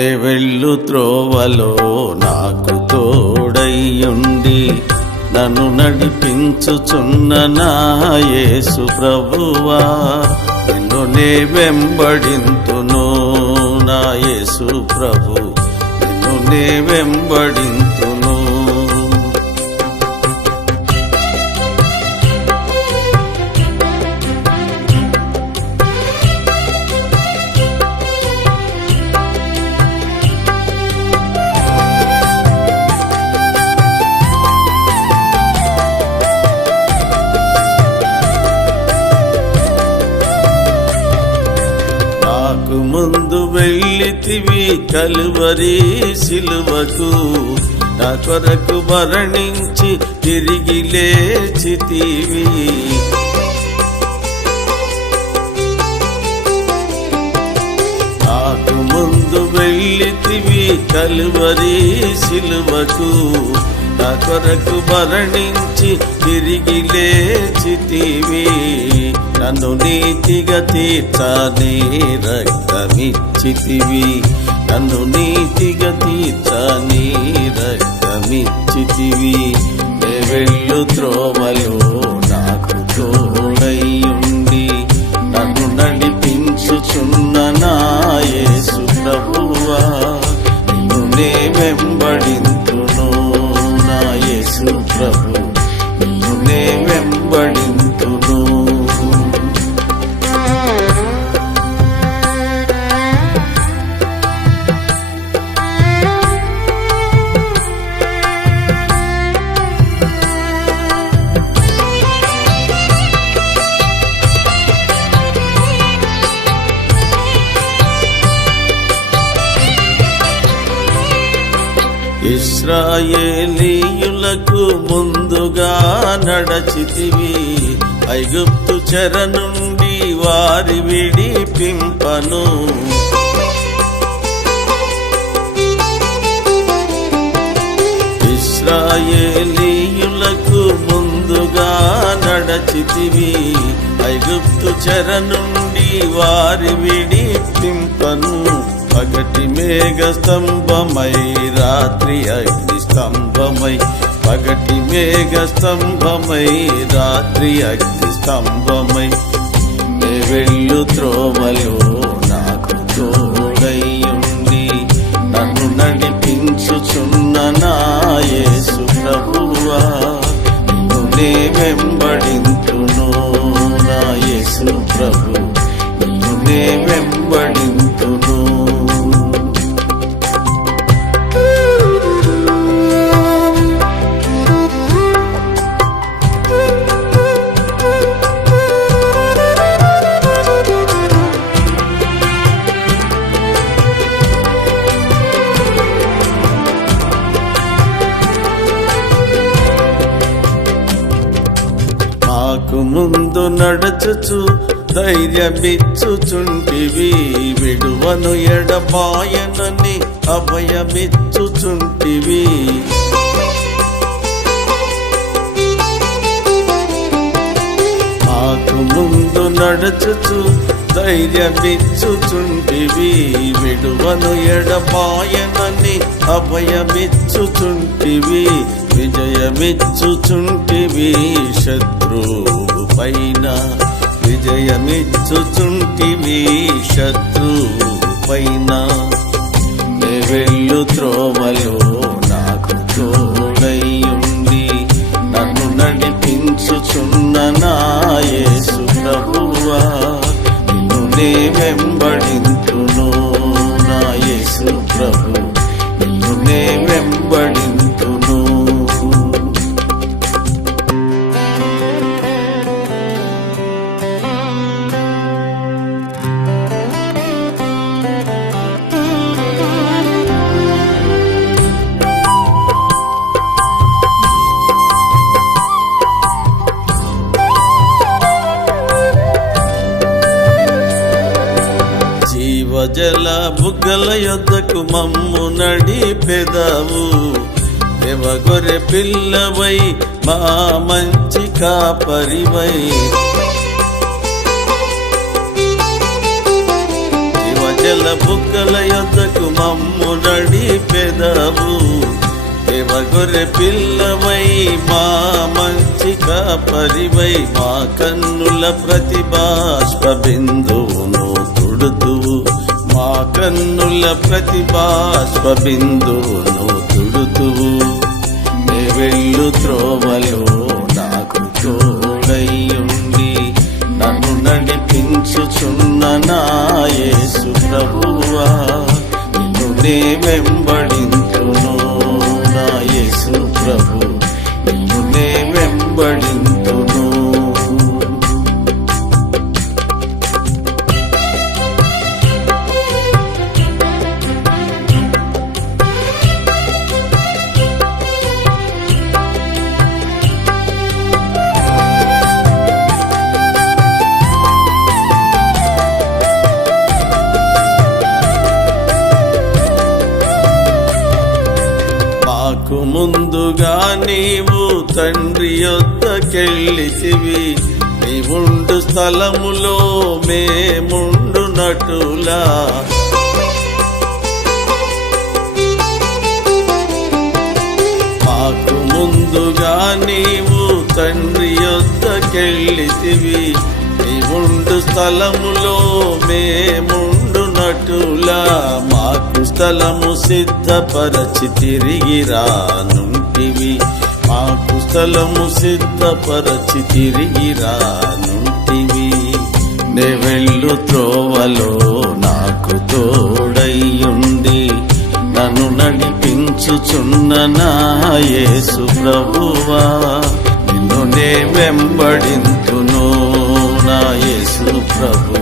నే వెళ్ళు త్రోవలో నాకు తోడయ్యుండి నన్ను నడిపించుచున్న నా యేసు ప్రభువా, నిన్ను నే వెంబడింతును నా యేసు ప్రభు, నిన్ను నే వెంబడింతును. ముందు వెళ్ళితివి కలువరి సిలువకు, నా కొరకు మరణించి తిరిగి లేచితివి. నాకు ముందు వెళ్ళితివి కలువరి సిలువకు, నా కొరకు మరణించి తిరిగి లేచితివి. నన్ను నీతిగా తీర్చని రక్తమిచ్చితివి, నన్ను నీతిగా తీర్చని రక్తమిచ్చితివి. నే వెళ్ళు త్రోవలో నాకు తోడయ్యుండి నన్ను నడిపించుచున్న నా యేసు ప్రభువా, నిన్ను నే వెంబడింతును నా యేసు ప్రభు, నిన్ను నే వెంబడింతును. ఇశ్రాయేలీయులకు ముందుగా నడచితివి, ఐగుప్తు చెర నుండి వారి విడిపింపను. ఇశ్రాయేలీయులకు ముందుగా నడచితివి, ఐగుప్తు చెర నుండి వారి విడిపింపను. పగటి మేఘ స్తంభమై రాత్రి అగ్ని స్తంభమై, పగటి మేఘ స్తంభమై రాత్రి అగ్ని స్తంభమై. నే వెళ్ళు త్రోవలో నాకు తోడయ్యుండి నన్ను నడిపించుచున్న నా యేసు ప్రభువా, నిన్ను నే వెంబడింతును నా యేసు ప్రభు, నిన్ను నే వెంబడింతును. నాకు ముందు నడచుచు ధైర్యమిచ్చుచుంటివి, విడువను ఎడబాయనని అభయమిచ్చుచుంటివి. నాకు ముందు నడచుచు ధైర్యమిచ్చుచుంటివి, విడువను ఎడబాయనని అభయమిచ్చుచుంటివి. విజయమిచ్చుచుంటివి శత్రువు పైన, విజయమిచ్చుచుంటివి శత్రువు పైన. నే వెళ్ళు త్రోవలో నాకు తోడయ్యుండి నన్ను నడిపించుచున్న నా యేసు ప్రభువా, నిన్ను నే వెంబడింతును నా యేసు ప్రభు, నిన్ను నే వెంబడింతును. జల బుగ్గల యొద్దకు మమ్ము నడిపెదవు, దేవగొర్రె పిల్లవై మా మంచి కాపరివై. గొర్రెల బుగ్గల యొద్దకు మమ్ము నడిపెదవు. దేవ గొర్రె పిల్లవై మా మంచి కాపరివై మా కన్నుల ప్రతిబాష్ప బిందువును తుడుతువు. మా కన్నుల ప్రతిబాష్ప బిందువును తుడుతువు. నే వెళ్ళు త్రోవలో నాకు తోడయ్యుండి నన్ను నడిపించుచున్న నా యేసు ప్రభువా, నిన్ను నే వెంబడింతును. నా యేసు ప్రభు, నిన్ను నే వెంబడింతును. మాకు ముందుగా నీవు తండ్రి యొద్దకెళ్ళితివి. నీవుండు స్థలములో మేముండునటులా మాకు ముందుగా నీవు తండ్రి యొద్దకెళ్ళితివి. నీవుండు స్థలములో మేముండునటులా మాకు స్థలము సిద్ధపరచి తిరిగి రానుంటివి. మాకు స్థలము సిద్ధపరచి తిరిగి రానుంటివి. నే వెళ్ళు త్రోవలో నాకు తోడయ్యుండి నన్ను నడిపించుచున్న నా యేసు ప్రభువా, నిన్ను నే వెంబడింతును. నా యేసు ప్రభు,